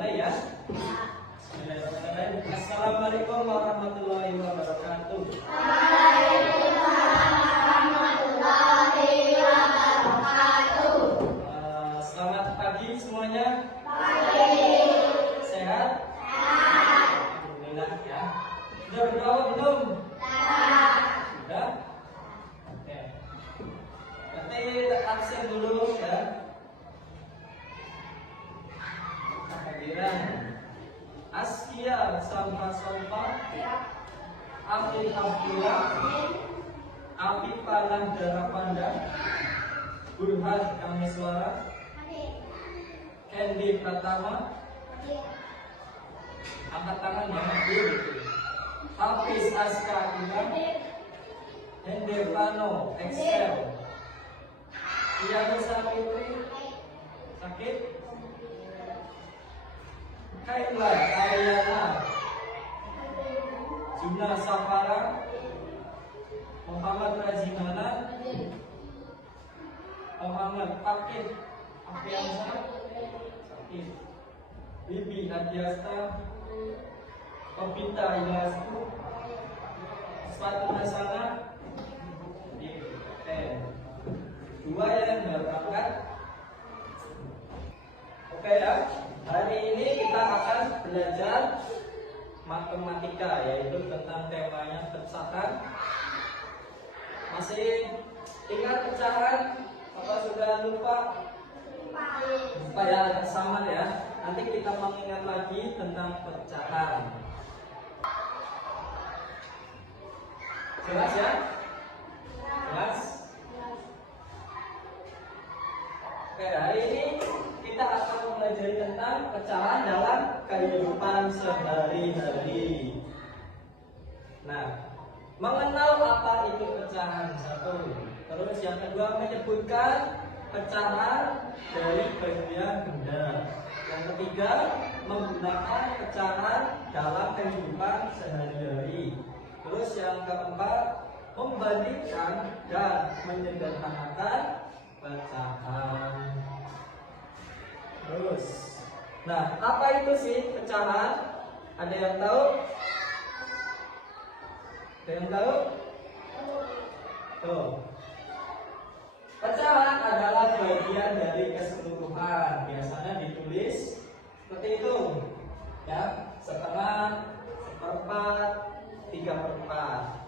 mulai ya. Bismillahirrahmanirrahim. Assalamualaikum warahmatullahi wabarakatuh. Waalaikumsalam warahmatullahi wabarakatuh. Selamat pagi semuanya. Pagi. Sehat? Sehat. Alhamdulillah ya. Sudah berdoa belum? Sehat. Sudah? Oke. Nanti absen dulu ya. Kehadiran Askia Sampa Afif Abdullah Afif Palang Darapanda Burhan Kamiswara Kendi Pratama. Angkat tangan banget dulu. Hafiz Aska Ina Hendevano Excel Iya Nusantri sakit. Kaila Ariana Juna Safara Muhammad Razimana Muhammad Fakih Afiansa sakit. Bibi Nadiasta Kopita Ilasku Sepatu Nasana dua yang berangkat. Oke ya, hari ini kita akan belajar matematika, yaitu tentang temanya pecahan. Masih ingat pecahan? Apa sudah lupa? Lupa ya, sama ya. Nanti kita mengingat lagi tentang pecahan. Jelas ya? Jelas? Oke, hari ini kita akan mempelajari tentang pecahan dalam kehidupan sehari-hari. Nah, mengenal apa itu pecahan satu. Terus yang kedua menyebutkan pecahan dari bagian benda. Yang ketiga menggunakan pecahan dalam kehidupan sehari-hari. Terus yang keempat membandingkan dan menyederhanakan pecahan. Terus, nah apa itu sih pecahan? Ada yang tahu? Ada yang tahu? Tuh. Pecahan adalah bagian dari keseluruhan. Biasanya ditulis seperti itu, ya, setengah, seperempat, 3/4,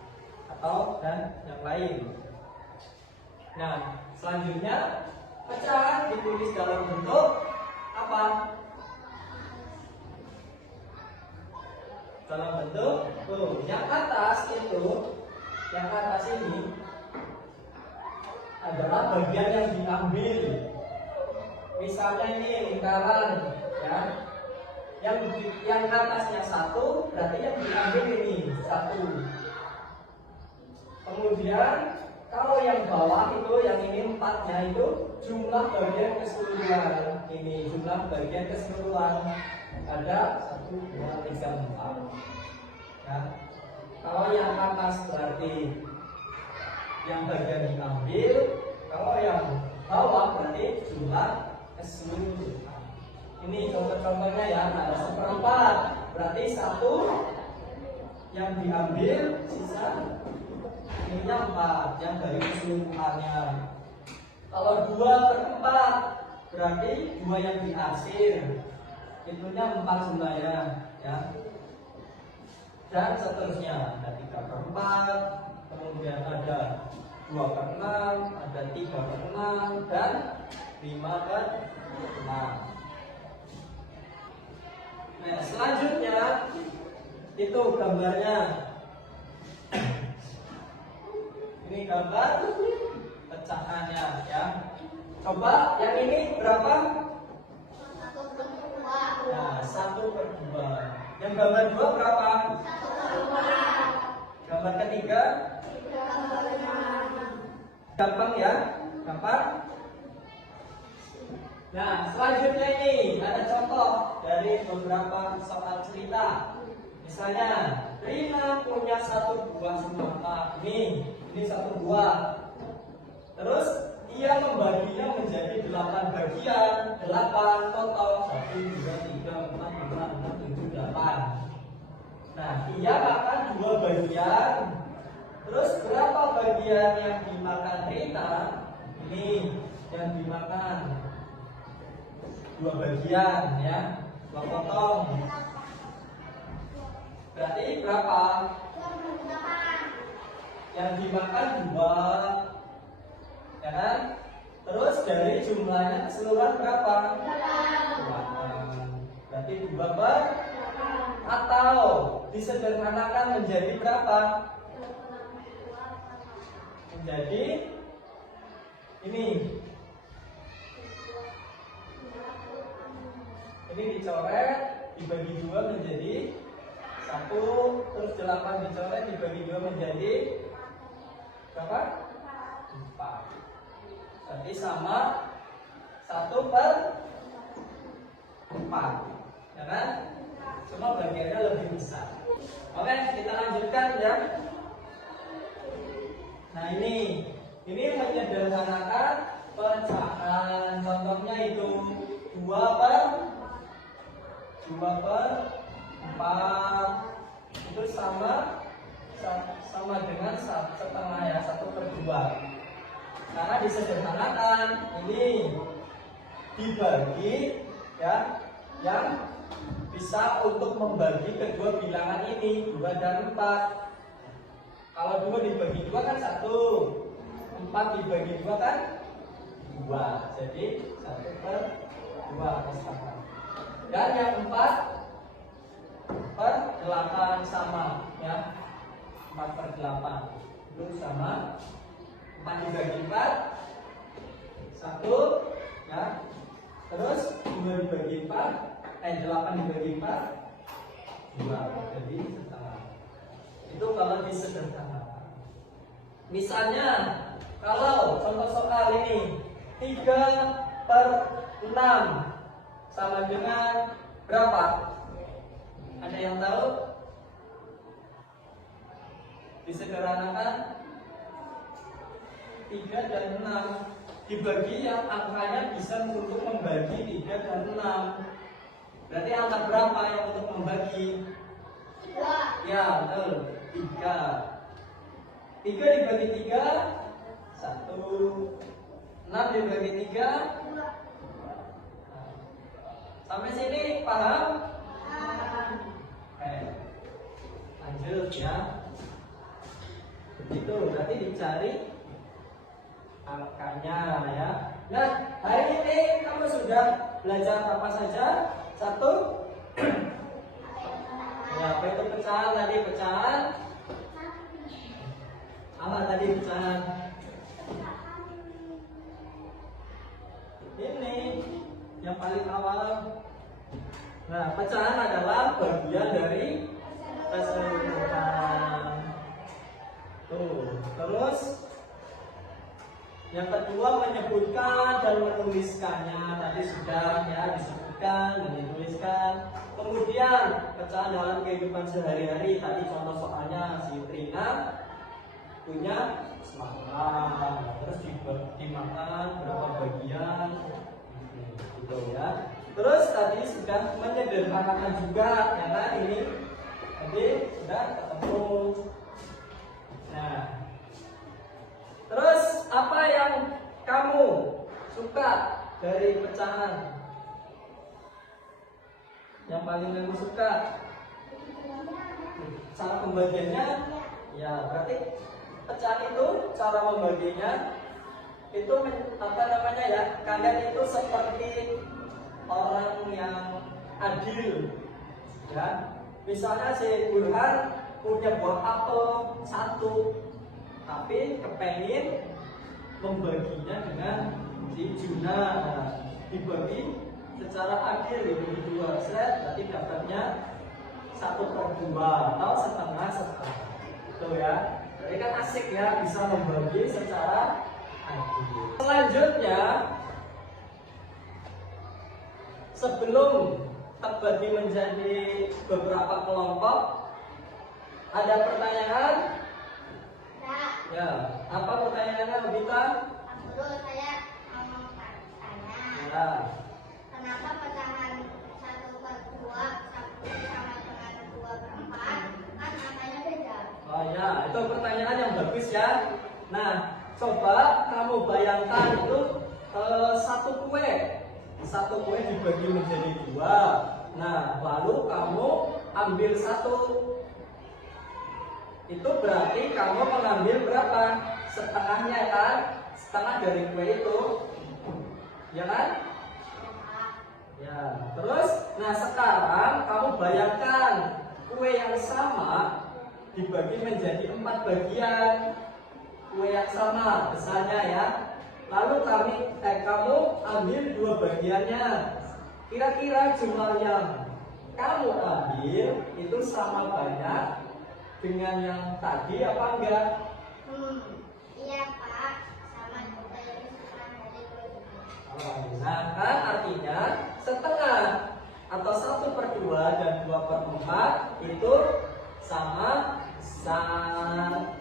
atau dan yang lain. Nah, selanjutnya pecahan ditulis dalam bentuk apa? Dalam bentuk tuh, yang atas itu, yang atas ini adalah bagian yang diambil. Misalnya ini lingkaran, ya. Yang atasnya 1, berarti yang diambil ini 1. Kemudian kalau yang bawah itu, yang ini 4-nya itu jumlah bagian keseluruhan. Ini jumlah bagian keseluruhan. Ada 1, 2, 3, 4. Ya. Kalau yang atas berarti yang bagian diambil. Kalau yang bawah berarti jumlah keseluruhan. Ini contoh-contohnya ya. Ada 1/4, berarti 1 yang diambil, sisa ininya 4 yang dari keseluruhannya. Kalau 2/4 berarti 2 yang dihasil, itunya 4 jumlahnya, ya. Dan seterusnya. Ada 3/4, kemudian ada 2/6, ada 3/6, dan 5/6. Nah, selanjutnya itu gambarnya. Ini gambar pecahannya, ya. Coba yang ini berapa? 1/2. Nah, 1/2. Yang gambar 2 berapa? 1/2. Gambar ketiga? 3/5. Gampang ya? Gampang? Nah, selanjutnya ini ada contoh dari beberapa soal cerita. Misalnya, Rina punya 1 buah semangka. Ini 1 buah. Terus ia membaginya menjadi 8 bagian. 8 total 1, 2, 3, 4, 5, 6, 7, 8. Nah, dia makan 2 bagian. Terus berapa bagian yang dimakan Rita? Ini yang dimakan 2 bagian ya. 2 potong. Berarti berapa? Yang dimakan 2, ya kan? Terus dari jumlahnya keseluruhan berapa? 8. Berarti 2 per, atau disederhanakan menjadi berapa? Menjadi ini dicoret dibagi 2 menjadi 1, terus 8 dicoret dibagi 2 menjadi berapa? 4. Berarti sama 1 per 4, ya kan? Cuma bagiannya lebih besar. Oke, kita lanjutkan ya. Nah ini menyederhanakan pecahan. Contohnya itu 2 per 4 itu sama dengan 1/2 ya, 1/2. Karena disederhanakan ini dibagi ya, yang bisa untuk membagi kedua bilangan ini 2 dan 4. Kalau 2 dibagi 2 kan 1, 4 dibagi 2 kan 2. Jadi 1/2 sama. Dan yang 4/8 sama ya. 4/8 itu sama 4 dibagi 4 1 ya. Terus 2 dibagi 4 8 dibagi 4 2. Jadi setengah. Itu kalau disederhanakan. Misalnya kalau contoh soal ini 3/6 sama dengan berapa? Ada yang tahu? Disederhanakan 3 dan 6 dibagi yang angkanya bisa untuk membagi 3 dan 6. Berarti angka berapa yang untuk membagi? 2. Ya, betul. 3. 3 dibagi 3 1. 6 dibagi 3. Sampai sini paham? Oke. Lanjut ya. Begitu, berarti dicari angkanya ya. Nah, hari ini kamu sudah belajar apa saja? 1 ya, apa itu pecahan tadi? Pecahan apa tadi pecahan? Ini yang paling awal. Nah, pecahan adalah bagian dari keseluruhan. Tuh, terus yang kedua menyebutkan dan menuliskannya. Tadi sudah ya disebutkan dan dituliskan. Kemudian pecahan dalam kehidupan sehari-hari. Tadi contoh soalnya si Trina punya semalam, terus dimakan berapa bagian, gitu ya. Terus tadi sudah menyederhanakan juga, ya kan? Ini tadi sudah ketemu. Nah, terus apa yang kamu suka dari pecahan? Yang paling kamu suka? Cara pembagiannya, ya berarti pecahan itu cara membaginya itu apa namanya ya? Kalian itu seperti orang yang adil, ya. Misalnya si Burhan punya buah apel 1, tapi kepengen membaginya dengan si Juna. Nah, dibagi secara adil dibagi 2 set, berarti dapatnya 1/2 atau setengah-setengah. Itu ya. Jadi kan asik ya, bisa membagi secara adil. Selanjutnya, sebelum terbagi menjadi beberapa kelompok, ada pertanyaan? Ya, apa pertanyaannya, Bita? Dulu saya mau tanya. Ya. Kenapa pecahan 1/2 bagus ya. Nah, coba kamu bayangkan itu satu kue dibagi menjadi dua. Nah, lalu kamu ambil satu. Itu berarti kamu mengambil berapa? Setengahnya kan? Setengah dari kue itu. Ya kan? Ya, terus nah sekarang kamu bayangkan kue yang sama dibagi menjadi 4 bagian. Kue yang sama besarnya ya. Lalu kamu ambil 2 bagiannya. Kira-kira jumlah yang kamu ambil itu sama banyak dengan yang tadi apa enggak? Iya Pak, sama juga ini setengah dari kue ini. Nah kan artinya setengah atau 1/2 dan 2/4 itu sama besar.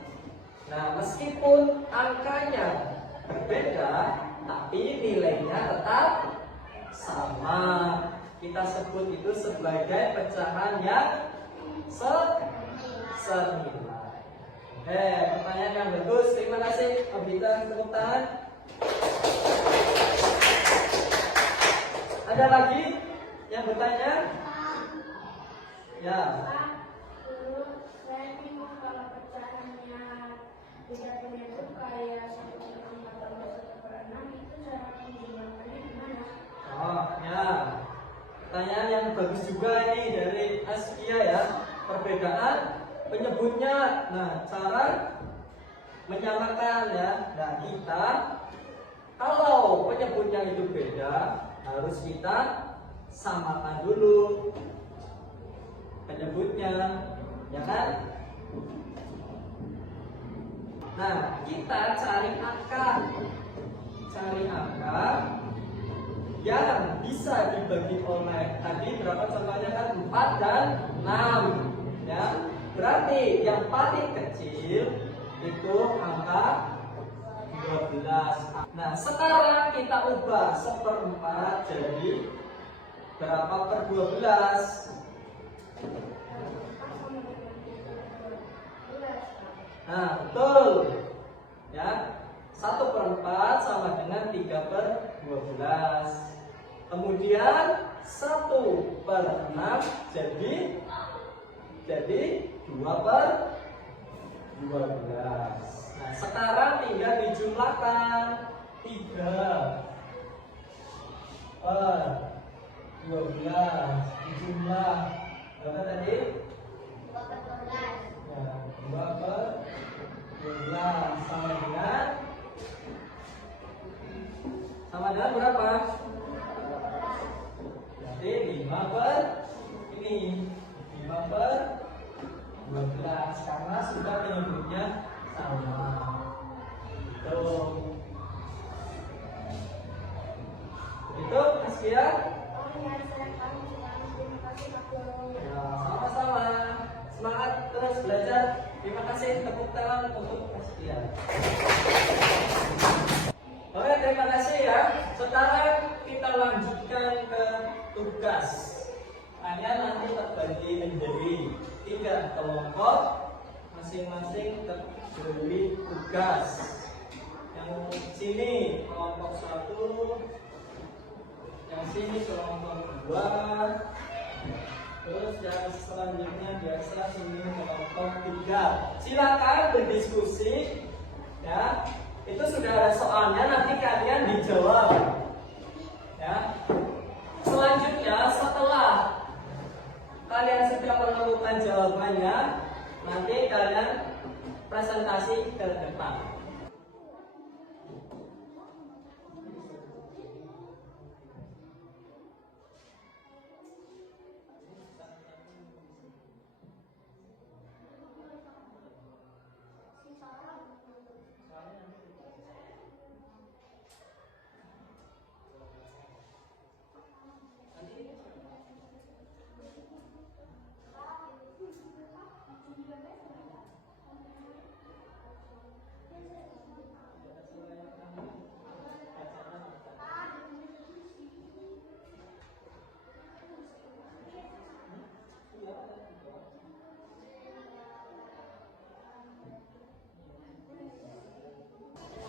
Nah meskipun angkanya berbeda, tapi nilainya tetap sama. Kita sebut itu sebagai pecahan yang senilai. Pertanyaan yang bagus. Terima kasih. Abita, tepuk tangan. Ada lagi yang bertanya? Ya. Saya bingung kalau pecahannya beda-beda itu kayak 1/4 itu cara penjumlahannya gimana? Oh ya, pertanyaan yang bagus juga ini dari Askia ya. Perbedaan penyebutnya. Nah, cara menyamakan ya. Nah, kita kalau penyebutnya itu beda, harus kita samakan dulu penyebutnya, ya kan? Nah, kita cari angka yang bisa dibagi oleh tadi berapa contohnya kan 4 dan 6 ya. Berarti yang paling kecil itu angka 12. Nah, sekarang kita ubah 1/4 jadi berapa per 12? Nah, betul. Ya. 1/4 sama dengan 3/12. Kemudian 1/6 jadi 2/12. Nah, sekarang tinggal dijumlahkan 3/12 dijumlah berapa tadi? 2/12. Ya, 2/12 sama dengan berapa? Jadi 5/12 karena sudah penyebutnya sama. Begitu, Askia? Oh ya, saya paham sekarang. Terima kasih Pak Guru. Ya, sama-sama. Semangat terus belajar. Terima kasih, tepuk tangan untuk Askia. Oke, terima kasih ya. Sekarang kita lanjutkan ke tugas. Kalian nanti terbagi menjadi 3 kelompok, masing-masing terbagi tugas. Yang sini kelompok 1, yang sini kelompok 2, terus yang selanjutnya biasa sini kelompok 3. Silakan berdiskusi ya. Itu sudah ada soalnya, nanti kalian dijawab ya. Selanjutnya setelah kalian sudah menemukan jawabannya, nanti kalian presentasi ke depan.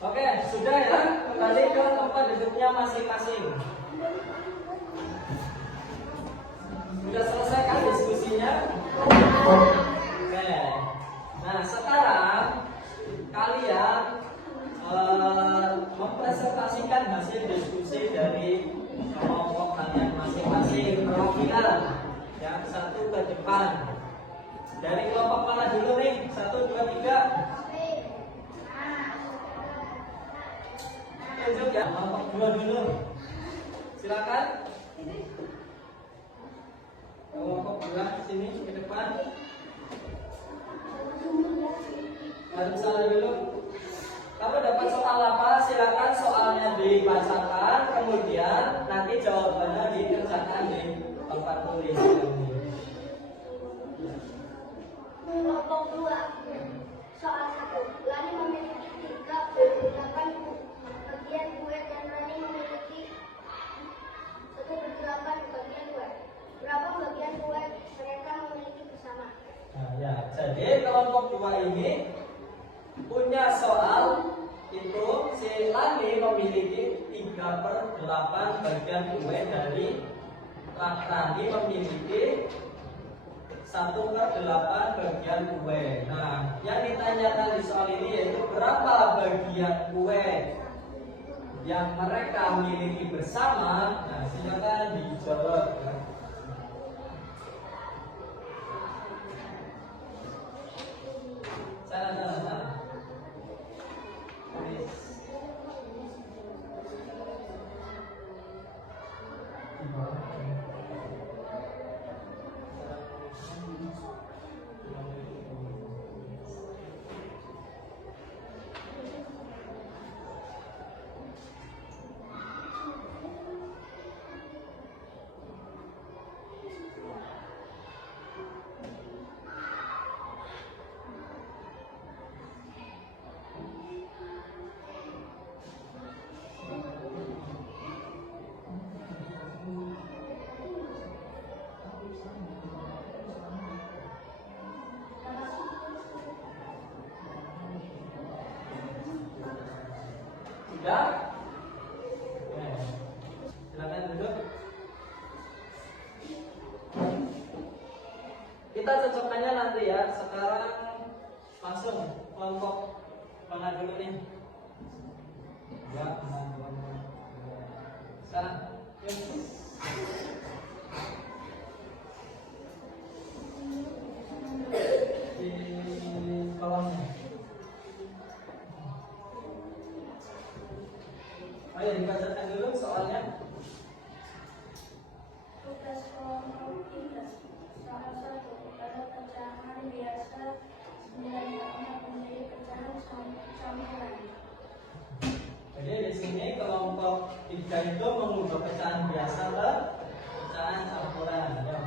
Oke, sudah ya. Kembali ke tempat duduknya masing-masing. Sudah selesai kan diskusinya? Oke. Nah, sekarang kalian mempresentasikan hasil diskusi dari kelompok kalian masing-masing perwakilan. Yang satu ke depan. Dari kelompok mana dulu nih? 1, 2, 3. Tunjuk ya, kelompok 2 dulu. Silakan. Kelompok 2 sini ke depan. Harus salah dulu. Kamu dapat soal apa? Silakan soalnya dibacakan, kemudian nanti jawabannya dikerjakan di tempat tulis. Kelompok 2. Soal 1. Lani memiliki 3/8 bagian kue dan Rani memiliki 1/8 bagian kue. Berapa bagian kue mereka memiliki bersama? Nah, ya, jadi kelompok 2 ini punya soal itu si Lani memiliki 3/8 bagian kue dari Rani memiliki 1/8 bagian kue. Nah, yang ditanyakan di soal ini yaitu berapa bagian kue yang mereka miliki bersama. Nah, silakan dijawab. Sana. Sudah? Silakan duduk. Kita cocokkannya nanti ya. Sekarang langsung kelompok mana dulu nih? Ya, sana. Di kolomnya. Ayo dibacakan dulu soalnya. Tugas kelompok 3. Soal 1. Pada pecahan biasa 9 karena menjadi pecahan campuran. Jadi di sini kelompok 3 itu mengubah pecahan biasa ke pecahan campuran. Ya.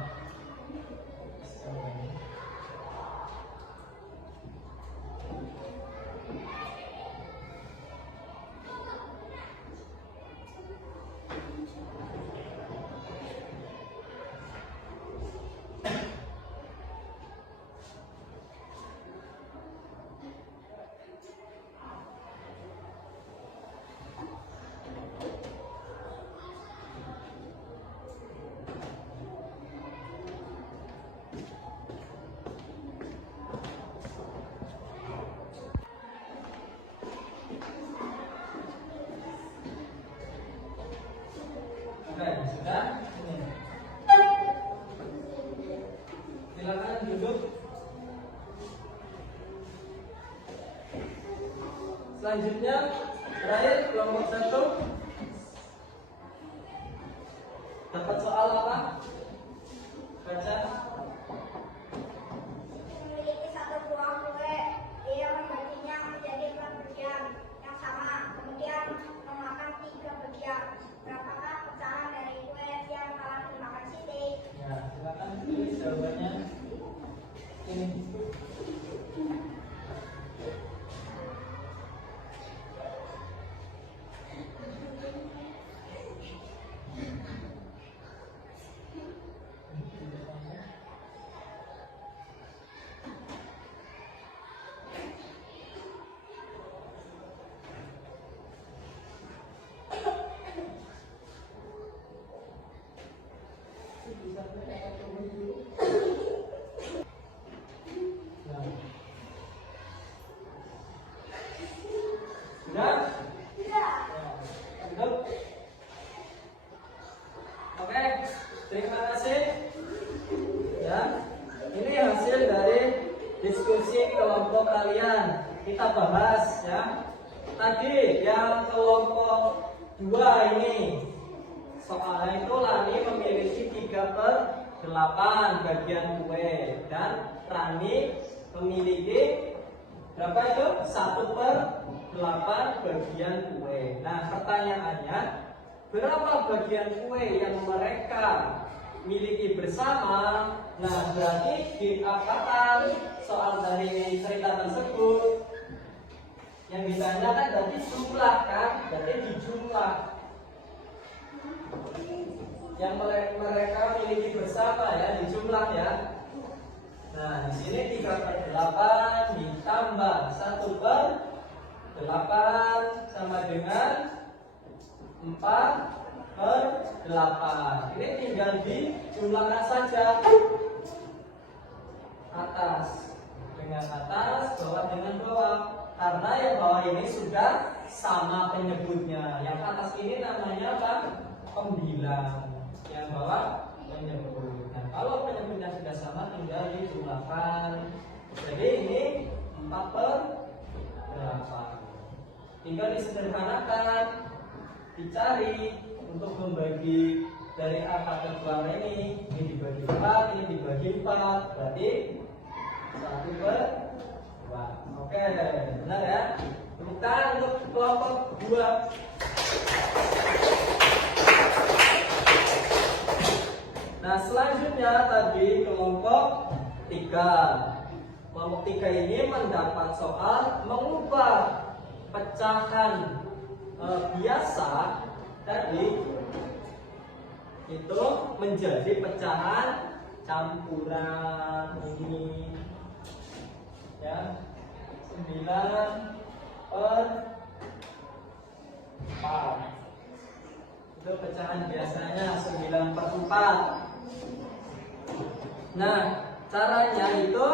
Oke, sudah? Silakan duduk. Selanjutnya, terakhir kelompok 1. Dapat soal apa? Baca. Memiliki 1 buah kue, dia membaginya menjadi 4 bagian yang sama, kemudian memakan 3 bagian. Berapakah pecahan dari kue yang telah dimakan Siti? Ya, silakan tulis jawabannya. Ini. Sudah? Cukup? Oke, terima kasih. Ya, ini hasil dari diskusi kelompok kalian. Kita bahas ya. Tadi yang kelompok 2 ini soalnya itu Lani memiliki 3/8 bagian kue dan Rani memiliki berapa itu? 1/8 bagian kue. Nah, pertanyaannya, berapa bagian kue yang mereka miliki bersama? Nah, berarti diapakan soal dari cerita tersebut yang ditanyakan berarti jumlah kan? Berarti dijumlah yang mereka miliki bersama ya, dijumlah ya. Nah, di sini 3/8 ditambah 1/8 sama dengan 4/8. Ini tinggal dijumlahkan saja. Atas dengan atas, bawah dengan bawah. Karena yang bawah ini sudah sama penyebutnya. Yang atas ini namanya apa? Pembilang. Yang bawah penyebut. Nah, kalau penyebutnya sudah sama tinggal dijumlahkan. Jadi ini 4/8. Tinggal disederhanakan, dicari untuk membagi dari angka kedua ini dibagi 4, ini dibagi 4, berarti 1/2. Oke, benar ya. Tepuk tangan untuk kelompok 2. Nah, selanjutnya tadi kelompok 3. Kelompok 3 ini mendapat soal mengubah pecahan biasa tadi itu menjadi pecahan campuran ini ya, 9/4. Itu pecahan biasanya 9/4. Nah, caranya itu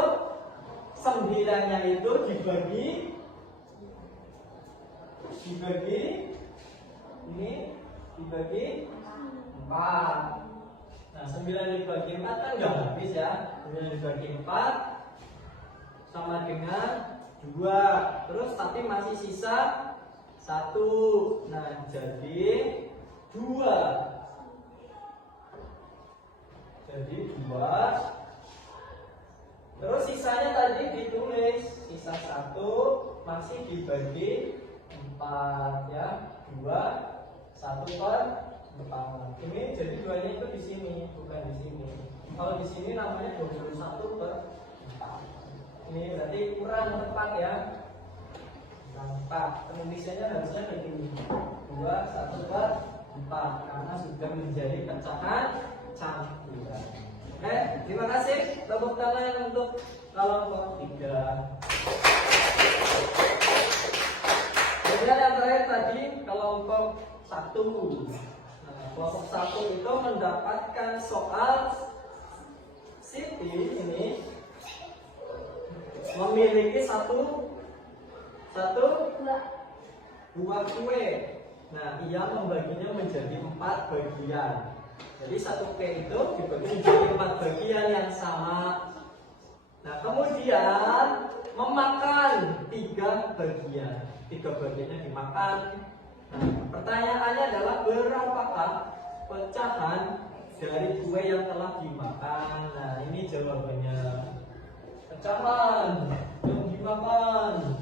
9-nya itu dibagi ini dibagi 4. Nah, 9 dibagi 4 kan nggak habis ya. 9 dibagi 4 sama dengan 2. Terus tapi masih sisa 1. Nah, jadi 2. Jadi 2. Terus sisanya tadi ditulis, sisa 1 masih dibagi 4 ya. 2 1/4. Ini jadi 2-nya itu di sini, bukan di sini. Kalau di sini namanya 21/4. Ini berarti kurang tepat ya. Kurang tepat. Penulisannya harusnya begini. 2 1/4 karena sudah menjadi pecahan campuran. Oke, terima kasih. Tepuk tangan untuk kelompok 3. Kemudian yang terakhir tadi kelompok 1. Nah, kelompok 1 itu mendapatkan soal Siti ini memiliki satu buah kue. Nah, ia membaginya menjadi 4 bagian. Jadi satu kue itu dibagi menjadi 4 bagian yang sama. Nah, kemudian memakan 3 bagian. 3 bagiannya dimakan. Nah, pertanyaannya adalah berapakah pecahan dari kue yang telah dimakan? Nah, ini jawabannya. Pecahan yang dimakan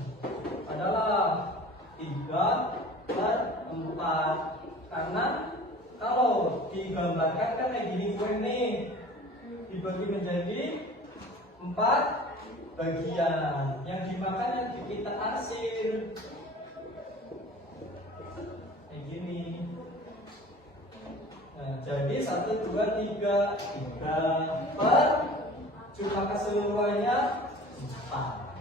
adalah 3/4. Karena kalau digambarkan kan kayak gini kue nih, dibagi menjadi 4 bagian. Yang dimakan yang kita arsir kayak gini. Nah, jadi 1 2 3 per jumlah keseluruhannya 4.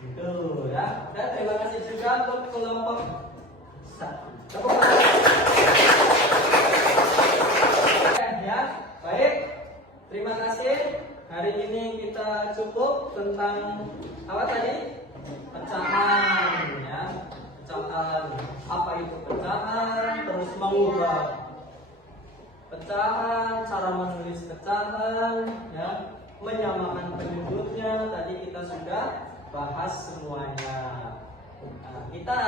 Gitu ya. Dan terima kasih juga untuk kelompok 1. Ya. Baik, terima kasih. Hari ini kita cukup tentang apa tadi? Pecahan, ya. Pecahan. Apa itu pecahan? Terus mengubah pecahan, cara menulis pecahan, ya. Menyamakan penyebutnya. Tadi kita sudah bahas semuanya. Nah, kita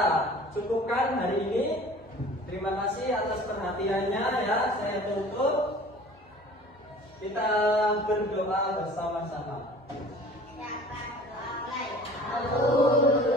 cukupkan hari ini. Terima kasih atas perhatiannya, ya. Saya tutup. Kita berdoa bersama-sama. Siapa doa mulai?